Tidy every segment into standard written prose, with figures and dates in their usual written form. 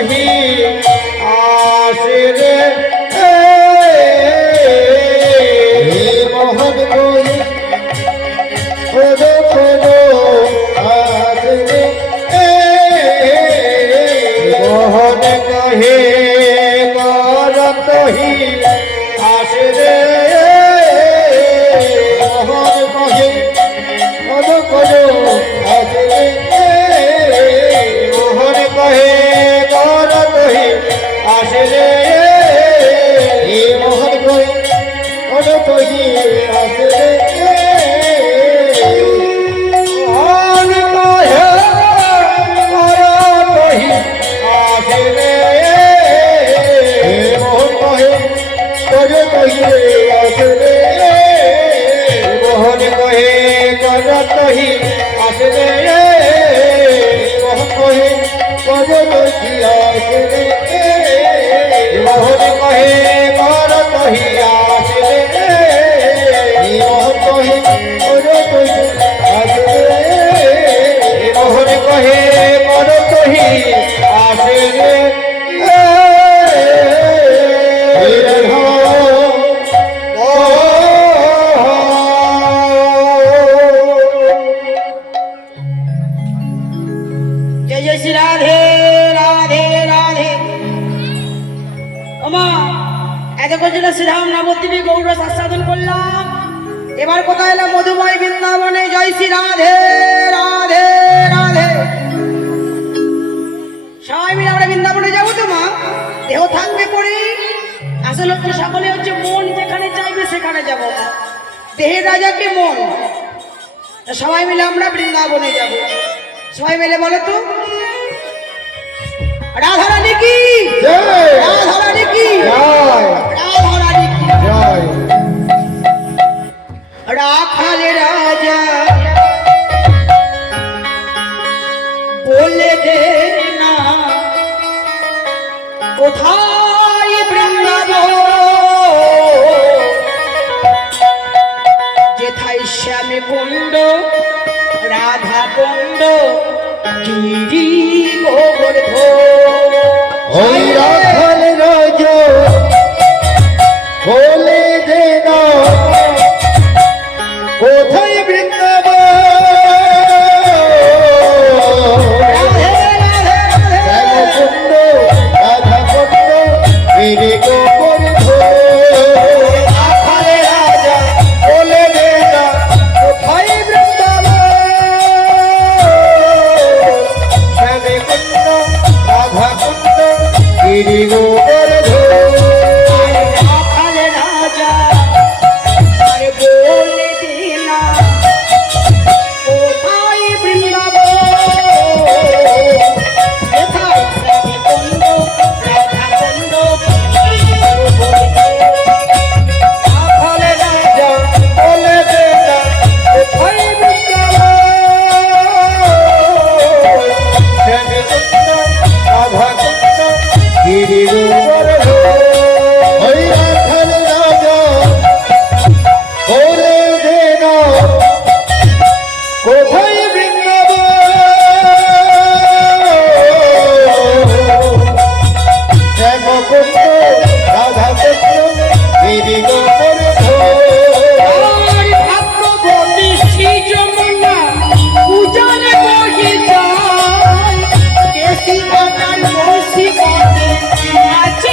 কহি আসে রে মোহন কহি খোদো খোদো আসে রে মোহন কহে করতহি আসে রে মোহন কহে খোদো খোদো আসে রে মোহন কহে করতহি আসে রে মোহন কহে করতহি আসে রে মোহন কহে করতহি আসে রে মোহন কহে করতহি আসে রে মোহন কহে করতহি আসে রে মোহন কহে করতহি আসে রে মোহন কহে করতহি আসে রে শ্রীরাম নবদ্বীপে গৌর আস্বাদন করলাম। এবার কোথায় এলাম? মধুময় বৃন্দাবনে। জয় শ্রী রাধে রাধে রাধে। সবাই মিলে আমরা বৃন্দাবনে যাবো তো মা? দেহ থাকবে পরে, আসলে হচ্ছে সকলে হচ্ছে মন যেখানে চাইবে সেখানে যাবো। দেহের রাজাকে মন। সবাই মিলে আমরা বৃন্দাবনে যাব। সবাই মিলে বলো তো রাধা রানী কি জয়, রাধা রানী কি জয়, রাধা রানী কি জয়। রাখাল রাজা বলে দে না কোথায় বৃন্দাবন, যেথায় শ্যামে কুণ্ড রাধা কুণ্ড গিরি গোবর্ধন। ওই রাখাল রাজা বলে দে না কোথায় বৃন্দাবন, শ্যামকুণ্ড রাধা কুণ্ড গিরি গোবর্ধন। রাখাল রাজা বলে দে না কোথায় বৃন্দাবন, শ্যামকুণ্ড রাধা কুণ্ড গিরি গোবর্ধন। রাখাল রাজা আরে বলে দে না কোথায় বৃন্দাবন, কোথায় শ্যামে কুণ্ড রাধা কুণ্ড গিরি গোবর্ধন। রাখাল রাজা বলে দে না কোথায় বৃন্দাবন, শ্যামকুণ্ড রাধা কুণ্ড গিরি গোবর্ধন। ওই রাখাল রাজা বলে দে না কোথায় বৃন্দাবন, শ্যামকুণ্ড রাধা কুণ্ড গিরি গোবর্ধন। আছে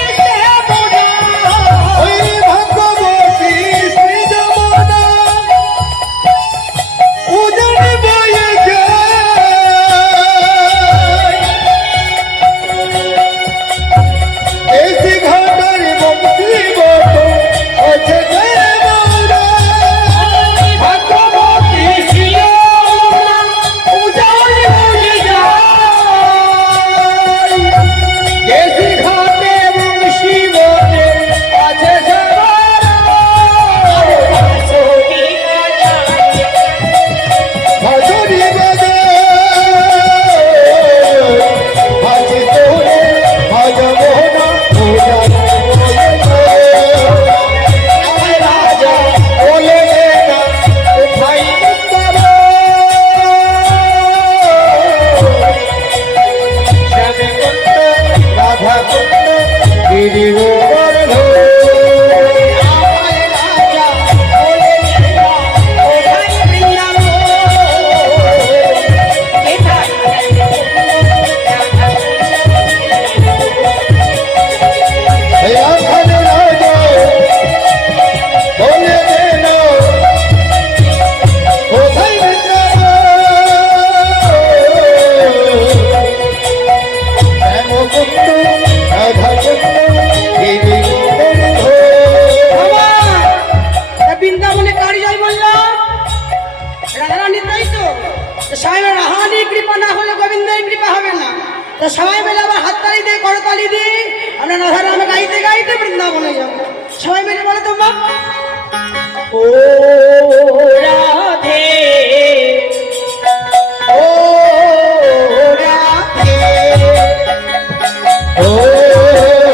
গিরি গোবর্ধন আমার রাজা বলে দিলা কোথায় বৃন্দাবন কোথায় রাখাল রাজা বলে দেন কোথায় বৃন্দাবন রাধা গিরি বাবা, তা বৃন্দাবনে কারি জয় বললাম রাধারানী, তাই তো সবাই রাহানি কৃপা না হলে গোবিন্দের কৃপা হবে না। তো সবাই মিলে আবার হাততালি দিয়ে করতালি দিয়ে আমরা রাধারাম গাইতে গাইতে বৃন্দাবনে যাবো। সবাই মিলে বলে তো মা, ও রাধে ও রাধে ও রাধে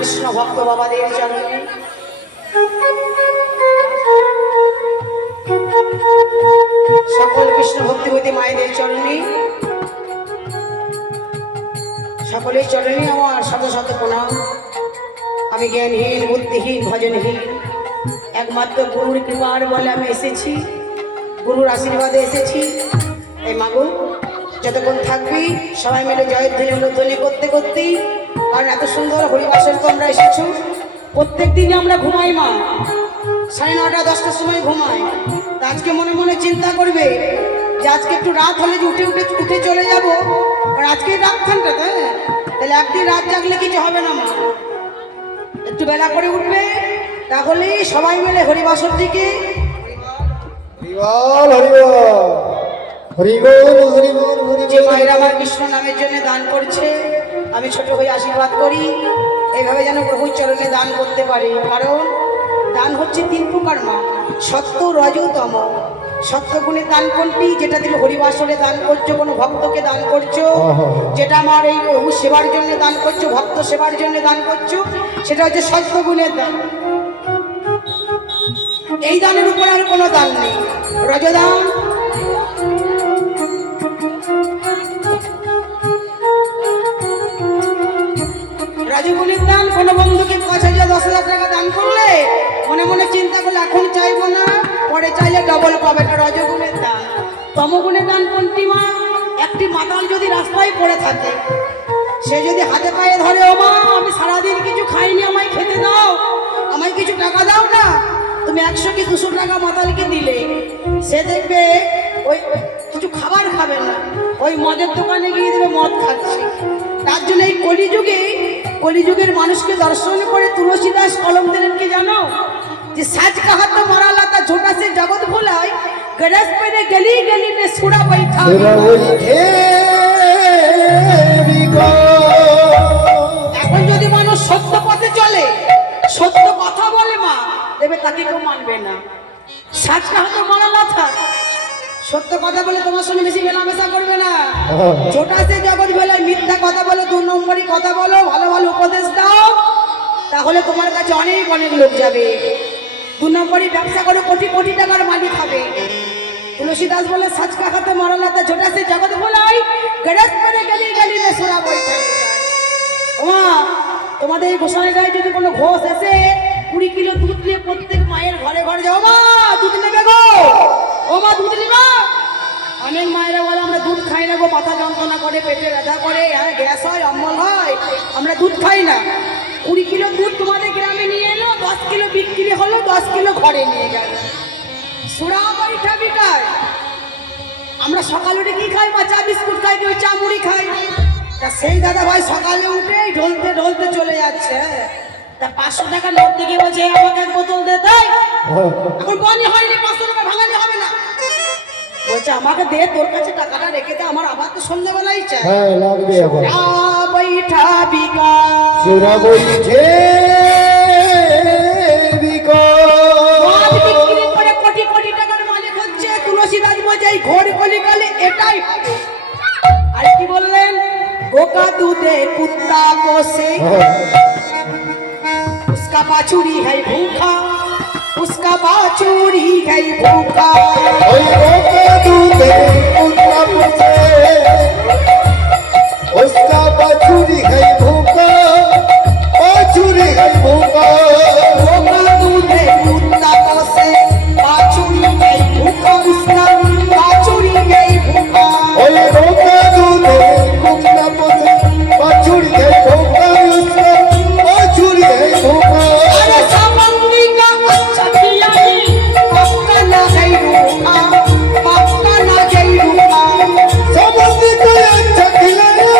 কৃষ্ণ ভক্ত বাবাদের চরণে, সকল কৃষ্ণ ভক্তিবতী মায়েদের চরণে, সকলের চরণে আমার শত শত প্রণাম। আমি জ্ঞানহীন, বুদ্ধিহীন, ভজনহীন, একমাত্র গুরুর কৃপার বলে আমি এসেছি, গুরুর আশীর্বাদে এসেছি। এই মাগো যতক্ষণ থাকবি সবাই মিলে জয়ধ্বনি উলধ্বনি করতে করতেই, কারণ এত সুন্দর হরিবাসর তোমরা এসেছো। প্রত্যেক দিনই আমরা ঘুমাই মা, 9:30 10টার সময় ঘুমাই। তা আজকে মনে মনে চিন্তা করবে যে আজকে একটু রাত হলে যে উঠে চলে যাব, আর আজকে রাতখানটা তাহলে একদিন রাত জাগলে কিছু হবে না মা, একটু বেলা করে উঠবে, তাহলেই সবাই মিলে হরিবাসর দিকে হরিবল হরিবল হরিবল হরিবল যে হরিবল। মায়েরা আমার কৃষ্ণ নামের জন্য দান করছে, আমি ছোট হয়ে আশীর্বাদ করি এইভাবে যেন প্রভুর চরণে দান করতে পারি। কারণ দান হচ্ছে 3 প্রকার মা, সত্য, রজ, তম। সত্য গুণে দান কোনটি? যেটা তুমি হরিবাসরে দান করছো, কোনো ভক্তকে দান করছো, যেটা আমার এই প্রভু সেবার জন্য দান করছো, ভক্ত সেবার জন্য দান করছো, সেটা হচ্ছে সত্য গুণের দান। এই দানের উপর আর কোনো দান নেই। রজদান, রাজগুলির দান, কোনো বন্ধুকে 5,000 10,000 টাকা দান করলে মনে মনে চিন্তা করলে এখন চাইবো না, পরে চাইলে ডবল পাবে, এটা রজগুণের দান। তমগুণের দান কোনটি মা? একটি মাতাল যদি রাস্তায় পড়ে থাকে, সে যদি হাতে পায়ে ধরে, ও মা আমি সারাদিন কিছু খাইনি, আমায় খেতে দাও, আমায় কিছু টাকা দাও না, তুমি 100 কি 200 টাকা মাতালকে দিলে, সে দেখবে ওই কিছু খাবার খাবে না, ওই মদের দোকানে গিয়ে দেবে মদ খাচ্ছে। তার জন্য এই কলিযুগের মানুষকে দর্শন করে তুলসীদাস কলম দিলেন কি জানো? যে সাজ কাহাত মারা লাতা ঝোটা সে জগৎ ভোলায়, গরজ পেরে গলি গলি মে সুরা বৈঠা। এখন যদি মানুষ সত্য পথে চলে, সত্য কথা বলে মা, দেবে তাকে কেউ মানবে না। সাজ কাহাত মারা লাতা, সত্য কথা বলে তোমার সঙ্গে বেশি মেলামেশা করবে না। ছোটা সে জগৎ বেলায় মিথ্যা কথা বলো, 2 নম্বরই কথা বলো, ভালো ভালো উপদেশ দাও, তাহলে তোমার কাছে অনেক অনেক লোক যাবে। 2 নম্বরই ব্যবসা করে কোটি কোটি টাকার মালিক হবে। তুলসীদাস বলে সাজকা খাতে মরালাতা ছোটা সে জগৎ বলাই, গরজ করে গলি গলি মে সুরা বৈঠা। ওমা তোমাদের এই গোসাই গায়ে যদি কোনো ঘোষ এসে 20 কিলো দুধ নিয়ে প্রত্যেক মায়ের ঘরে ঘরে যাও, মা দুধ নেবে গো, ও মা দুধ নিবা। অনেক মায়েরা বলে আমরা দুধ খাই না গো, মাথা যন্ত্রণা করে, পেটে ব্যথা করে, গ্যাস হয়, অম্বল হয়, আমরা দুধ খাই না। 20 কিলো দুধ তোমাদের গ্রামে নিয়ে এলো, 10 কিলো বিক্রি হলো, 10 কিলো ঘরে নিয়ে গেল, সুরা বৈঠা বিকায়। আমরা সকালে উঠে কি খাই? চা বিস্কুট খাই, ওই চা মুড়ি খাই। তা সেই দাদা ভাই সকালে উঠে ঢলতে ঢলতে চলে যাচ্ছে, তা 500 টাকা নোট দিকে বলছে আমাকে 1 বোতল দে। তাই এখন বনি হয়নি, 500 টাকা ভাঙানি হবে না, বলছে আমাকে দে, তোর কাছে টাকাটা রেখে দে, আমার আবার তো সন্ধ্যাবেলাই চাই। হ্যাঁ লাগবে আবার। বৈঠা বিকা সুরা বইছে বিকা। মদ বিক্রি করে কোটি কোটি টাকার মালিক হচ্ছে। তুলসীদাস বলছে এই ঘোর কলিকালে এটাই হবে। আর কি বললেন? গোকা দুধে কুত্তা বসে, उसका बाछुरी है भूखा, उसका बाछुरी है भूखा। ওই গোকা দুধে কুত্তা বসে, उसका बाछुरी है भूखा, बाछुरी है भूखा। गोका दूधे कुत्ता बसे, बाछुरी है भूखा, उसका बाछुरी है भूखा। ওই গোকা দুধে কুত্তা বসে, বাছুরি है भूखा, उसका बाछुरी है भूखा। अरे सावंती का अच्छा खिलाई, पक्का ना गई रूखा, पक्का ना गई रूखा। समझ को अच्छा खिलाया,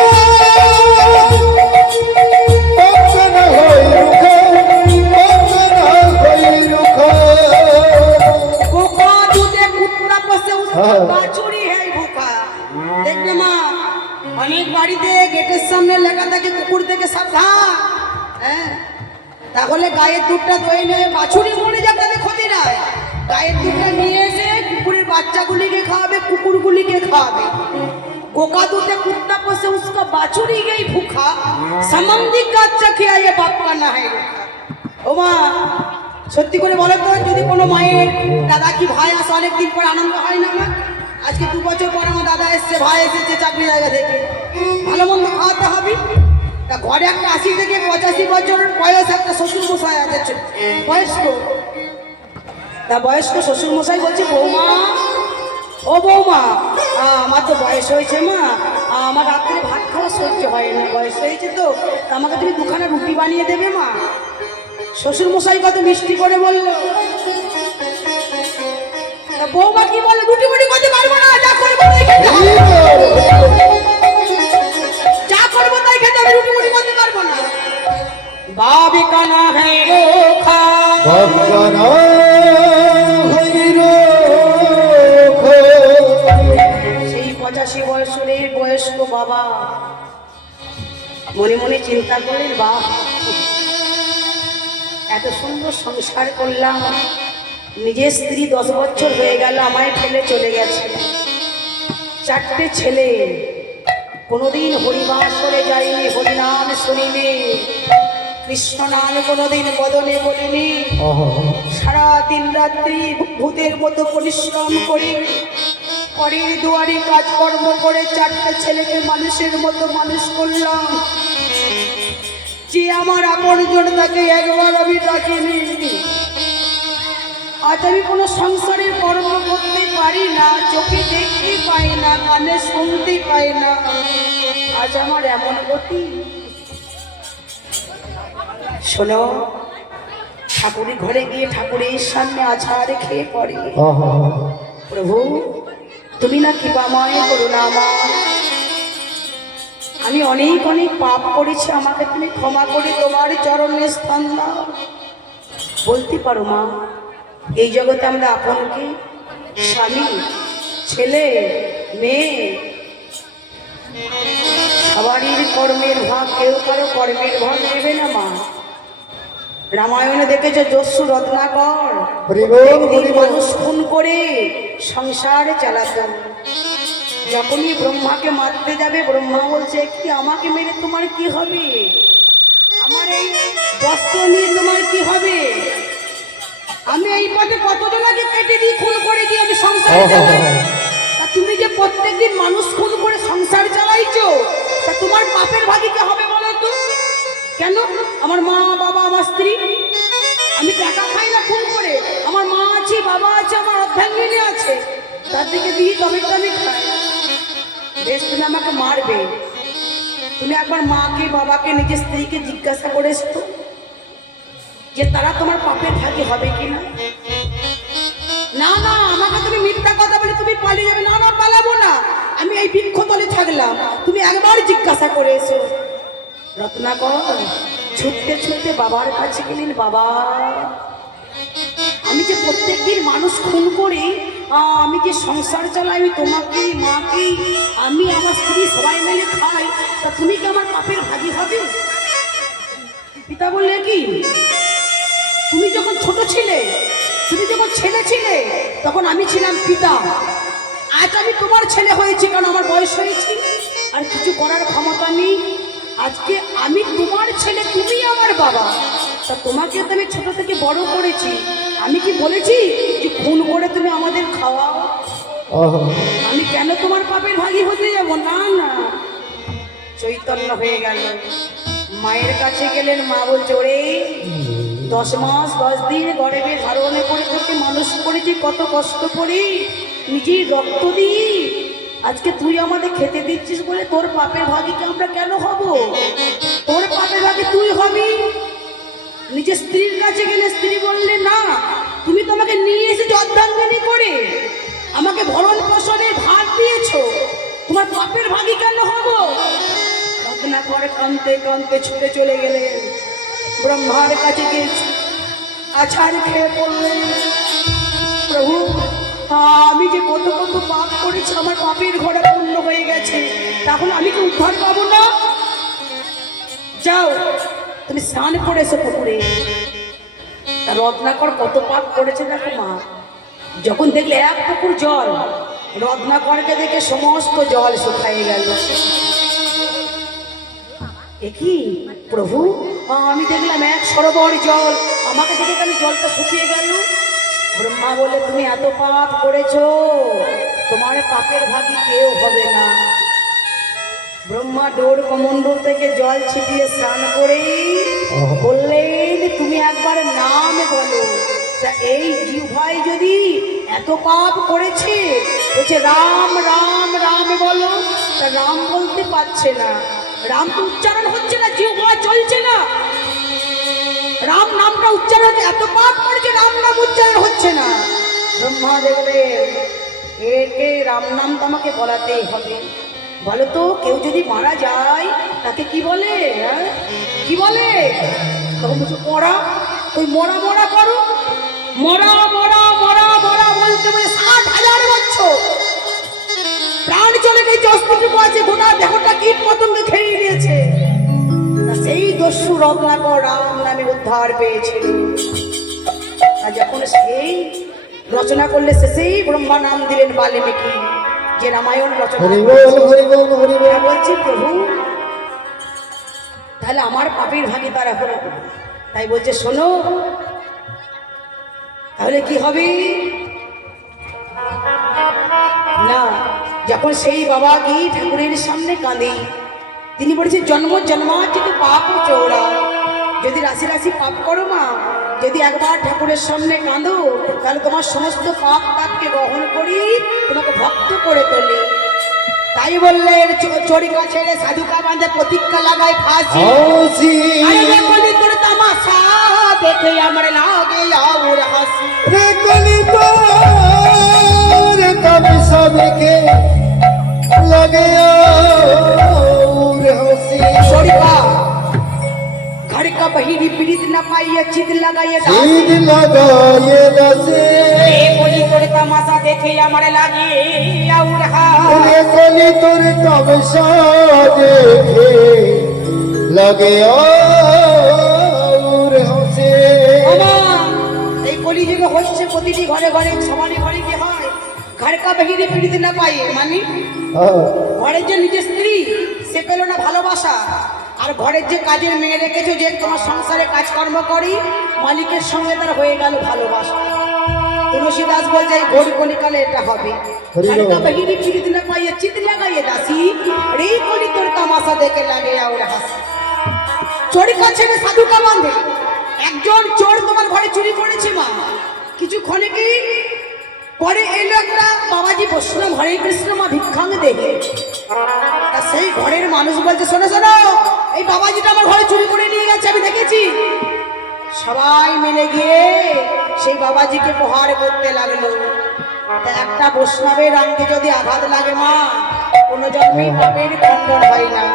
पक्का न होई रुखा, पक्का न होई रुखा। गोका दूधे कुत्ता बसे, उसका हाँ। बाछुरी है भूखा। দেখবে মা, অনেক বাড়িতে গেটের সামনে লেখা থাকে কুকুর থেকে সাবধান। হ্যাঁ, তাহলে গায়ের দুধটা দই নিয়ে বাছুরি মরে যাক, তাদের ক্ষতি নাই। গায়ের দুধটা নিয়ে এসে কুকুরের বাচ্চাগুলিকে খাওয়াবে, কুকুরগুলিকে খাওয়াবে। कोका दूते कुत्ता पोसे उसका बाछुरी गई भूखा समंदी का अच्छा खिया ये बाप का ना है ও মা সত্যি করে বলো তো যদি কোনো মায়ের দাদা কি ভাই আসে অনেকদিন পর আনন্দ হয় না মা আজকে 2 বছর পর আমার দাদা এসেছে ভাই এসেছে চাকরি জায়গা থেকে ভালো মন্দ খাওয়াতে হবে তা ঘরে একটা 80 থেকে 85 বছরের বয়স একটা শ্বশুর মশাই আছে বয়স্ক তা বয়স্ক শ্বশুর মশাই বলছে বৌমা ও বৌমা আমার তো বয়স হয়েছে মা আমার রাত্রে ভাত খাওয়া সহ্য হয় না বয়স হয়েছে তো তা আমাকে তুমি 2খানা রুটি বানিয়ে দেবে মা শ্বশুর মশাই কত মিষ্টি করে বললো তা বৌমা কি বলে রুটি মুটি করতে পারবো না যা করবো তাই খেতে হবে যা করবো তাই খেতে হবে রুটি মুটি করতে পারবো না বাবে কানা হ্যাঁ রোখা ভগবানা সেই 85 বছরের বয়স্ক বাবা মনে মনে চিন্তা করলেন বাপ এত সুন্দর সংসার করলাম নিজের স্ত্রী 10 বছর হয়ে গেল আমায় ফেলে চলে গেছে 4টে ছেলে কোনোদিন হরিবাসরে যাইনি হরিনাম শুনিনি কৃষ্ণ নাম কোনোদিন বদনে বলিনি সারা দিন রাত্রি ভূতের মতো পরিশ্রম করি পরের দুয়ারে কাজকর্ম করে 4টে ছেলেকে মানুষের মতো মানুষ করলাম যে আমার আপনজন তাকে একবার আমি ডাকিনি আজ আমি কোনো সংসারের কর্ম করতে পারি না চোখে দেখতে পাই না কানে শুনতে পাই না আজ আমার এমন গতি শোনো ঠাকুরের ঘরে গিয়ে ঠাকুরের সামনে আছাড় খেয়ে পড়ে প্রভু তুমি না কৃপাময় করুণাময় আমি অনেক অনেক পাপ করেছি আমাকে তুমি ক্ষমা করে তোমার চরণে স্থান দাও বলতে পারো মা এই জগতে আমরা আপনকে স্বামী ছেলে মেয়ে সবারই কর্মের ভাগ কেউ কারো কর্মের ভাগ নেবে না মা রামায়ণে দেখেছো দস্যু রত্নাকর মানুষ খুন করে সংসার চালাতো যখনই ব্রহ্মাকে মারতে যাবে ব্রহ্মা বলছে কি আমাকে মেরে তোমার কি হবে আমার এই বস্ত্র নিয়ে তোমার কি হবে আমি এই পথে কতজনকে কেটে দিই খুন করে দিই আমি সংসার চালাই তা তুমি যে প্রত্যেকদিন মানুষ খুন করে সংসার চালাইছো তা তোমার পাপের ভাগী কে হবে বলো তো কেন আমার মা বাবা আমার স্ত্রী আমি টাকা খাই না খুন করে আমার মা আছে বাবা আছে আমার অর্ধাঙ্গিনী আছে তার দিকে দিই তবে তো আমি খাই বেশ তুমি আমাকে মারবে তুমি একবার মাকে বাবাকে নিজের স্ত্রীকে জিজ্ঞাসা করেছো তো যে তারা তোমার পাপের ভাগী হবে কিনা না না আমাকে তুমি মিথ্যা কথা বলে তুমি পালিয়ে যাবে না না পালাবো না আমি এই বৃক্ষতলে থাকলাম তুমি একবার জিজ্ঞাসা করে এসো রত্নাকর ছুটতে ছুটতে বাবার কাছে গেলেন বাবা আমি যে প্রত্যেকদিন মানুষ খুন করি আমি যে সংসার চালাই আমি তোমাকে মাকে আমি আমার স্ত্রী সবাই মিলে খাই তা তুমি কি আমার পাপের ভাগী হবে পিতা বললে কি তুমি যখন ছোট ছিলে তুমি যখন ছেলে ছিলে তখন আমি ছিলাম পিতা আজ আমি তোমার ছেলে হয়েছি কারণ আমার বয়স হয়েছে আর কিছু করার ক্ষমতা নেই আজকে আমি তোমার ছেলে তুমি আমার বাবা তা তোমাকে তো আমি ছোট থেকে বড় করেছি আমি কি বলেছি যে খুন করে তুমি আমাদের খাওয়াও আমি কেন তোমার পাপের ভাগী হতে যাব না না চৈতন্য হয়ে গেল মায়ের কাছে গেলেন মা বলছে ওরে 10 মাস 10 দিন গর্ভে ধারণে করে তোকে মানুষ করেছি কত কষ্ট করি নিজের রক্ত দিই আজকে তুই আমাদের খেতে দিচ্ছিস বলে তোর পাপের ভাগীকে আমরা কেন হব তোর পাপের ভাগী তুই হবি নিজের স্ত্রীর কাছে গেলে স্ত্রী বললে না তুমি তোমাকে নিয়ে এসেছো অর্ধাঙ্গিনী করে আমাকে ভরণ পোষণের ভাত দিয়েছো তোমার পাপের ভাগী কেন হব রত্নাকর কাঁদতে কাঁদতে ছুটে চলে গেলেন ব্রহ্মার কাছে গিয়ে আছাড় খেয়ে পড়লেন প্রভু আমি যে কত কত পাপ করেছি আমার পাপের ঘোড়া পূর্ণ হয়ে গেছে তাহলে আমি কি উদ্ধার পাবো না যাও তুমি স্নান করে এসো পুকুরে তা রত্নাকর কত পাপ করেছে দেখো মা যখন দেখলে এক পুকুর জল রত্নাকরকে দেখে সমস্ত জল শুকায়ে গেল। একই প্রভু, আমি দেখলাম এক সরোবর জল, আমাকে দেখে কেন জলটা শুকিয়ে গেল? ব্রহ্মা বলে, তুমি এত পাপ করেছো, তোমার পাপের ভাগী কেউ হবে না। ব্রহ্মা ডোর কমণ্ডল থেকে জল ছিটিয়ে স্নান করে বললেন, তুমি একবার নাম বলো। তা এই জিহ্বাই যদি এত পাপ করেছে, বলছে রাম রাম রাম বলো, তা রাম বলতে পারছে না, রাম তো উচ্চারণ হচ্ছে না, জিহ্বা চলছে না। রাম নামটা উচ্চারণ হচ্ছে, এত পাপ করেছে রাম নাম উচ্চারণ হচ্ছে না। ব্রহ্মা দেখলেন একে রাম নাম তো আমাকে বলাতেই হবে। বলো তো, কেউ যদি মারা যায় তাকে কি বলে? হ্যাঁ, কি বলে? তখন বলছো মরা, ওই মরা মরা করো, মরা মরা মরা মরা বলতে বলে 60,000 বছর প্রাণ চলে গেছে, অস্তিত্ব আছে, গোটা দেহটা কীট পতঙ্গ খেয়ে নিয়েছে। সেই দস্যু রত্নাকর রাম নামে উদ্ধার পেয়েছিল। আর যখন সেই রচনা করলে শেষেই ব্রহ্মা নাম দিলেন বাল্মীকি, যে রামায়ণ রচনা করেছে। বলছি প্রভু, তাহলে আমার পাপের ভাগীদার হলো। তাই বলছে শোনো, তাহলে কি হবে না, যখন সেই বাবা গিয়ে ঠাকুরের সামনে কাঁদে, তিনি বলেছেন জন্ম জন্মার্জিত পাপ চৌড়া, যদি রাশি রাশি পাপ করো মা, যদি একবার ঠাকুরের সামনে কাঁদো, তাহলে তোমার সমস্ত পাপ তাপকে গ্রহণ করি, তোমাকে ভক্ত করে তোলে। তাই বললেন চরিকা ছেড়ে সাধুকা বাঁধে প্রতিজ্ঞা লাগায় ফাঁসি। আরে বলি তোর তামাশা দেখে আমার লাগে আর হাসি। রে কলিতার তামাশা দেখে লাগে और हंसी। चोरिका घर का बहिरी पीड़ित न पाइए, चित लगाइए जीद लगाए दासे। बोली तोरे तमाशा देखे हमारे लागे और रे कलितार तामाशा देखे লাগে और हंसी। এই কলিযুগে হচ্ছে প্রতিটি ঘরে ঘরে, সবারই ঘরে কি হয়, ঘর কা বহিরি পীড়িত না পাইয়ে, মানে ঘরের যে নিজের স্ত্রী সে পেল না ভালোবাসা, আর ঘরের যে কাজের মেয়ে রেখেছো, যে তোমার সংসারে কাজকর্ম করি, মালিকের সঙ্গে তার হয়ে গেল ভালোবাসা। তুলসী দাস বলছে এই ঘোর কলিকালে এটা হবে। ঘরকা বহিরি পীড়িত না পাইয়ে চিত লাগাইয়ে দাসী, রে কলি তোর তামাশা দেখে লাগে আর হাসি। চোরের কাছে সাধুকা বাঁধে, একজন চোর তোমার ঘরে চুরি করেছে মা, কিছুক্ষণে কি পরে এলো একটা বাবাজি বৈষ্ণব হরে কৃষ্ণ মা ভিক্ষাং দেখে। সেই ঘরের মানুষ বলছে শোনো শোনো, এই বাবাজিটা আমার ঘরে চুরি করে নিয়ে গেছে, আমি দেখেছি। সবাই মিলে গিয়ে সেই বাবাজিকে প্রহার করতে লাগলো। তা একটা বৈষ্ণবের অঙ্গে যদি আঘাত লাগে মা, কোনো জন্মেই পাপের খণ্ডন হয় না,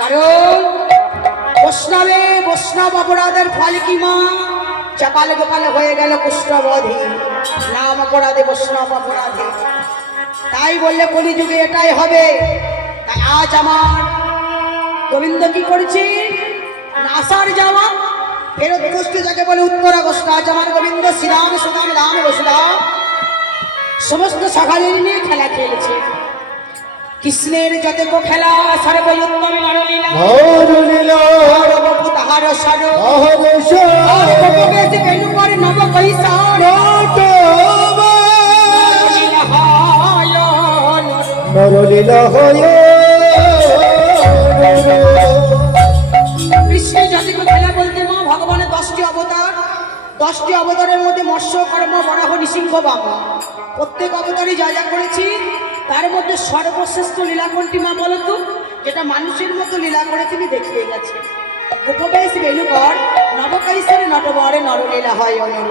কারণ বৈষ্ণব অপরাধের ফল কি মা, চাপালে গোপালে হয়ে গেল কুষ্ঠবধি, নাম অপরাধে বৈষ্ণব অপরাধে। তাই বললে কলিযুগে এটাই হবে। তাই আজ আমার গোবিন্দ কি করেছে, নাসার যাওয়া ফেরত গোষ্ঠী যাকে বলে উত্তরা গোষ্ঠী, আজ আমার গোবিন্দ শ্রীরাম সুদাম রাম বসুরাম সমস্ত সকালের নিয়ে খেলা খেলেছে। কৃষ্ণের যত খেলা সর্বোত্তম নরলীলা, তাহার সর কেন করে নব কৈশোর নরলীলা হয়। কৃষ্ণের জাতিক খেলা বলতে মা ভগবানের 10টি অবতার, 10টি অবতারের মধ্যে মৎস্য কর্ম বরাহ নৃসিংহ বাম, প্রত্যেক অবতারই যা যা করেছি তার মধ্যে সর্বশ্রেষ্ঠ লীলা কোনটি মা বলতো, যেটা মানুষের মতো লীলা করে তিনি দেখিয়ে গেছে। গোপবেশ বেলুকর নবকৈশোরে নটবরে নরলীলা হয় অনুর।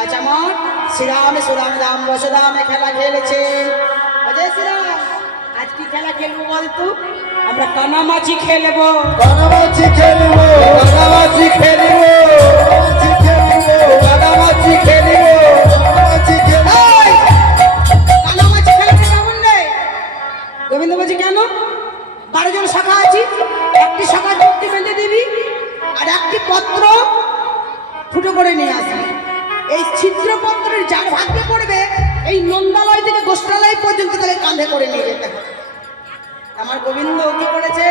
আজ আমার শ্রীরাম সুরাম রাম বসুদামে খেলা খেলেছে। অজয় শ্রীরাম, আজ কি খেলা খেলবো বলতো? আমরা কানামাছি খেলবো, কানামাছি খেলবো, কানামাছি খেলবো, কানামাছি খেলবো, কানামাছি খেলবো। কানামাছি খেলাটা কেমন রে? গোবিন্দ বলছে কেন? 12 জন শাখা আছি, একটি শাখা চুক্তি বেঁধে দিবি, আর একটি পত্র ফুটো করে নিয়ে আসবি। এই ছিদ্রপত্রের যার ভাগ্যে পড়বে এই নন্দালয় থেকে গোষ্ঠালয় পর্যন্ত তাকে কাঁধে করে নিয়ে যেতে হবে। আমার গোবিন্দ কি করেছে,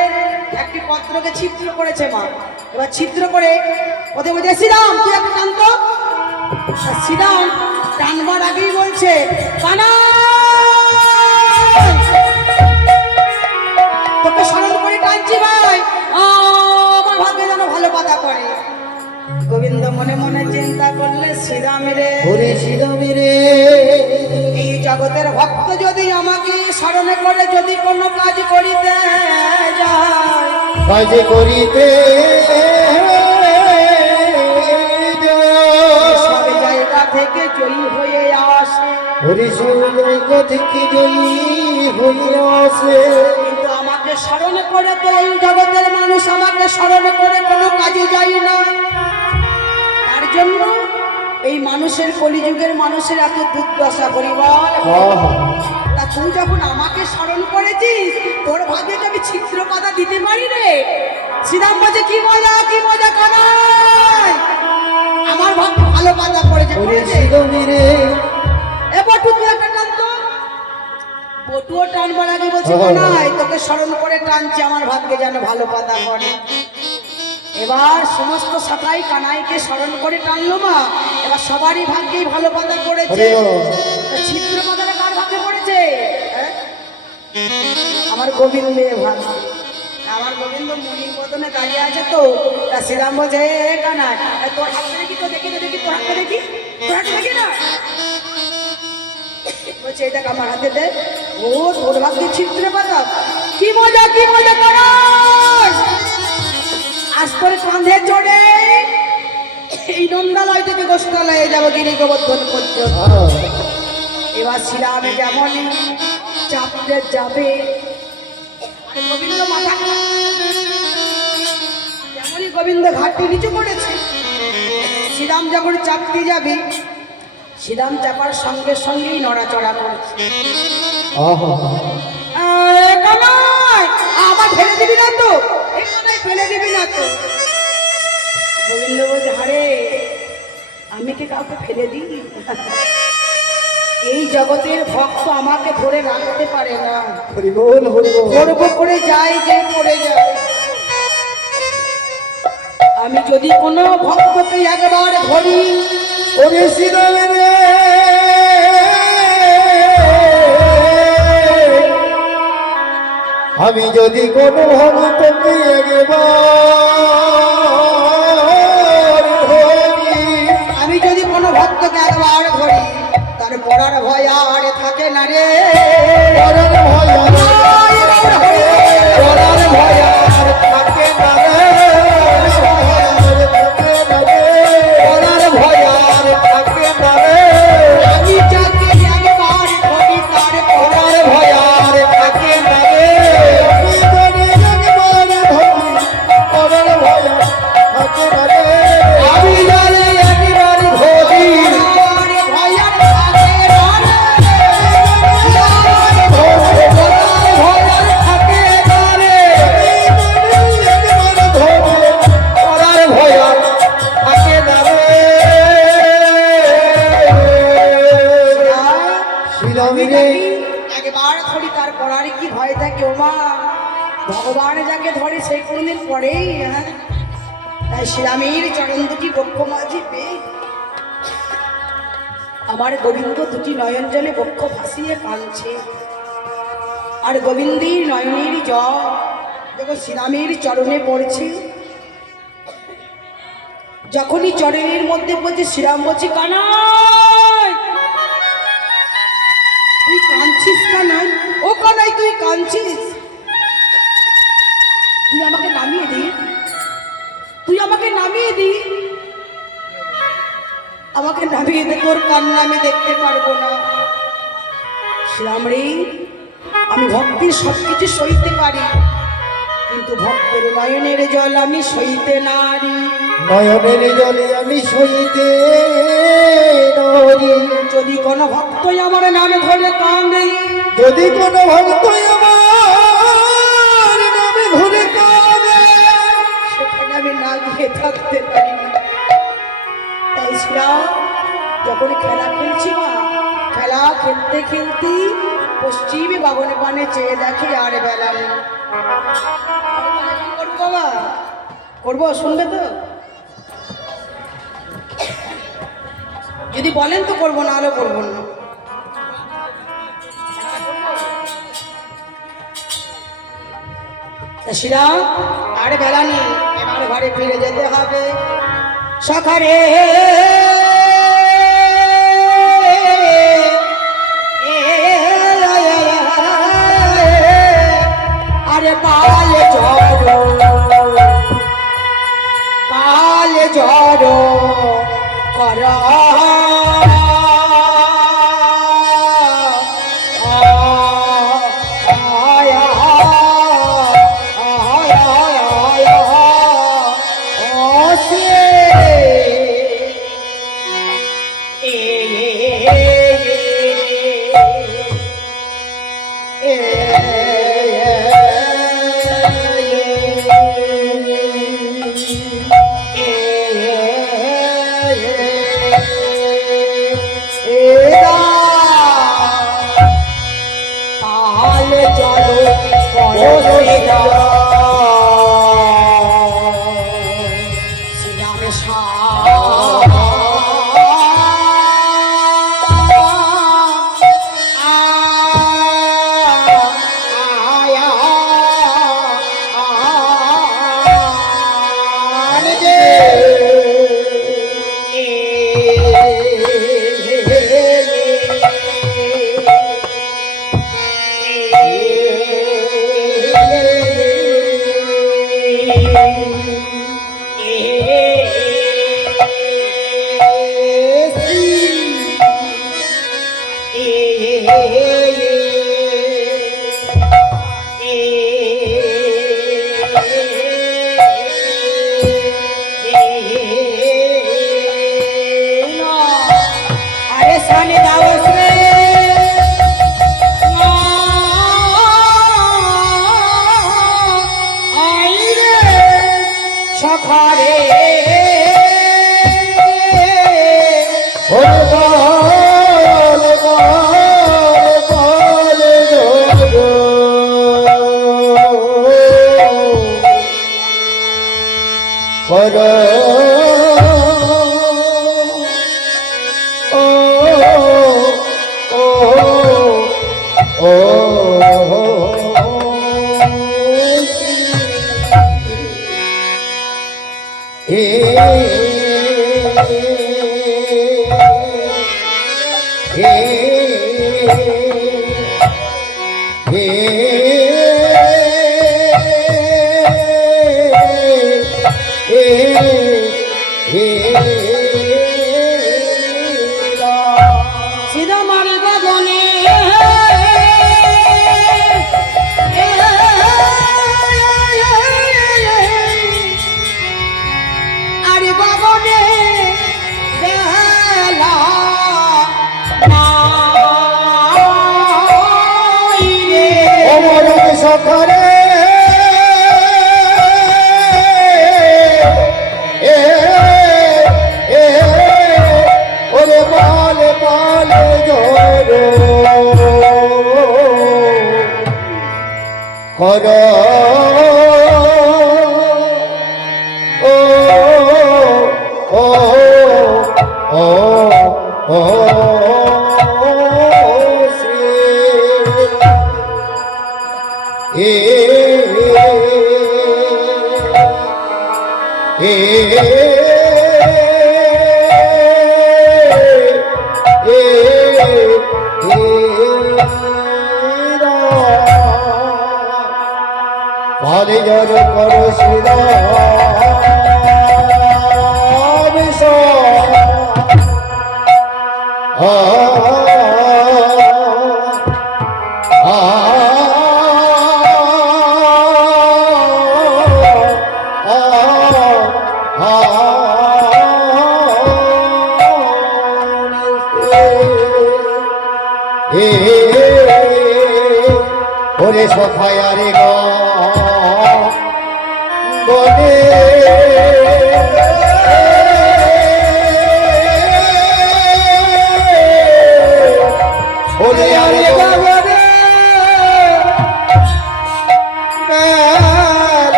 একটি পত্রকে ছিদ্র করেছে মা। এবার ছিদ্র করে ওদের বলছে, শ্রীরাম তুই একটা টানত। শ্রীরাম টানবার আগেই বলছে, কানাই তোকে স্মরণ করে টানছি ভাই, আমার ভাগ্যে যেন ভালো কথা করে। গোবিন্দ মনে মনে চিন্তা করলে, শ্রীরামের ওরে শ্রীরামেরে এই জগতের ভক্ত যদি আমাকে স্মরণে করে যদি কোনো কাজ করিতে যায়, কাজ করিতে সব জায়গা থেকে জয়ী হয়ে আসে। ওরে সব জায়গা থেকে জয়ী হইয়া আসে। কিন্তু আমাকে স্মরণে করে তো এই জগতের মানুষ আমাকে স্মরণে করে কোনো কাজে যায় না। তার জন্য এই মানুষের কলিযুগের মানুষের এত দুর্দশা পরিবার। তা তুই যখন আমাকে স্মরণ করেছিস, তোর ভাগ্যে তো আমি ছিদ্র পাতা দিতে পারি রে। শ্রীরাম বলছে, কি মজা কানাই, আমার ভাগ্যে ভালো পাতা পড়েছে। ওরে শ্রীরামেরে এবার তুই একটা টান তো। পটুও টানবার আগে বলছে, কানাই তোকে স্মরণ করে টানছি, আমার ভাগ্যে যেন ভালো পাতা পড়ে। এবার সমস্ত সাথাই কানাইকে স্মরণ করে টানলো মা। এবার সবারই ভাগ্যেই ভালো পাতা পড়েছে। ছিদ্র পাতাটা কার ভাগ্যে পড়েছে? আমার গোবিন্দের ভাগ্যে। আমার গোবিন্দ মণির বদনে দাঁড়িয়ে আছে তো। তা শ্রীরাম বলছে, কানাই তোর হাতটা দেখি তো, দেখি তোর হাতটা দেখি, তোর হাতটা দেখি না। বলছে, এটা আমার হাতে দে। ও তোর ভাগ্যে ছিদ্র পাতা, কি মজা কানাই। আজ করে কাঁধে চড়ে এই নন্দালয় থেকে গোষ্ঠালয়ে যাবো গিরি গোবর্ধন পর্যন্ত। এবার শ্রীরামে যেমন চাপতে যাবে, গোবিন্দ মাথা যেমনই গোবিন্দ ঘাটটি নিচু করেছে, শ্রীরাম যখন চাপতে যাবে, শ্রীরাম চাপার সঙ্গে সঙ্গেই নড়াচড়া করেছে। আমার ফেলে দিবি না তো, ফেলে দিবি না তো। গোবিন্দ বলছে, হারে আমি কি কাউকে ফেলে দিই? এই জগতের ভক্ত আমাকে ধরে রাখতে পারে না। গর্ব করে যায় যে পড়ে যায়। আমি যদি কোনো ভক্তকে একবার ধরি, ওরে শ্রীরামেরে আমি যদি কোনো ভক্তকে আমি যদি কোনো ভক্তকে একবার ধরি, তার পড়ার ভয় আর থাকে না রে। পরার ভয় আর পরার ভয় আর থাকে না রে। পরার ভয় আর থাকে না রে। আমি যাকে একবার ধরি, তার পরার ভয় আর থাকে না রে। আমি যদি একবার ধরি, পরার ভয় আর থাকে না রে। আমি যদি একবার ধরি, পরার ভয় আর থাকে না রে। শ্রীরামেরে একবার ধরি তার পড়ার কি ভয় থাকে ও মা। ভগবান যাকে ধরে সে কোনদিন পড়েই। হ্যাঁ, তাই শ্রীরামের চরণ দুটি বক্ষ মাঝি পেয়ে আমার গোবিন্দ দুটি নয়ন জলে বক্ষ ভাসিয়ে কাঁদছে। আর গোবিন্দের নয়নের জল দেখো শ্রীরামের চরণে পড়ছে। যখনই চরণের মধ্যে পড়ছে, শ্রীরাম বলছে, কানাই তুই কাঁদছিস? কানাই ও কানাই তুই কাঁদছিস? তুই আমাকে নামিয়ে দি, আমাকে নামিয়ে দি। আমাকে নামিয়ে দে, তোর কান্না আমি দেখতে পারবো না। শ্রীরাম রে, আমি ভক্তির সবকিছু সইতে পারি, কিন্তু ভক্তের নয়নের জল আমি সইতে নারি। নয়নের জলে আমি সইতে নারি। যদি কোনো ভক্তই আমার নামে ধরে কাঁদে, যদি কোনো ভক্ত আমার নামে ধরে কাঁদে, সেখানে আমি না গিয়ে থাকতে পারি না। তাই শ্রীরাম যখন খেলা খেলছি মা, খেলা খেলতে খেলতে পশ্চিমে বাগনে পানে চেয়ে দেখে আর বেলা নেই। কি করবো বাবা? করবো, শুনবে তো? যদি বলেন তো করবো, না হলে করবো না। শ্রীরাম, আর বেলা নেই, এবার ঘরে ফিরে যেতে হবে। সকালে আরে পালে ঝড় কর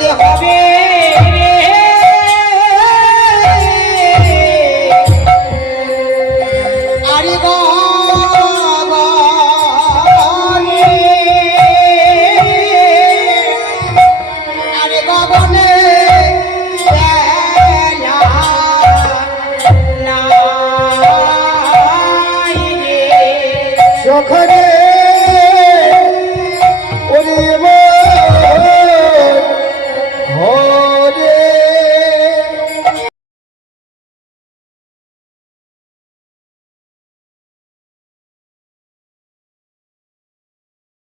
যেতে হবে রে। আরে গগনে, আরে গগনে বেলা নাই রে। চোখরে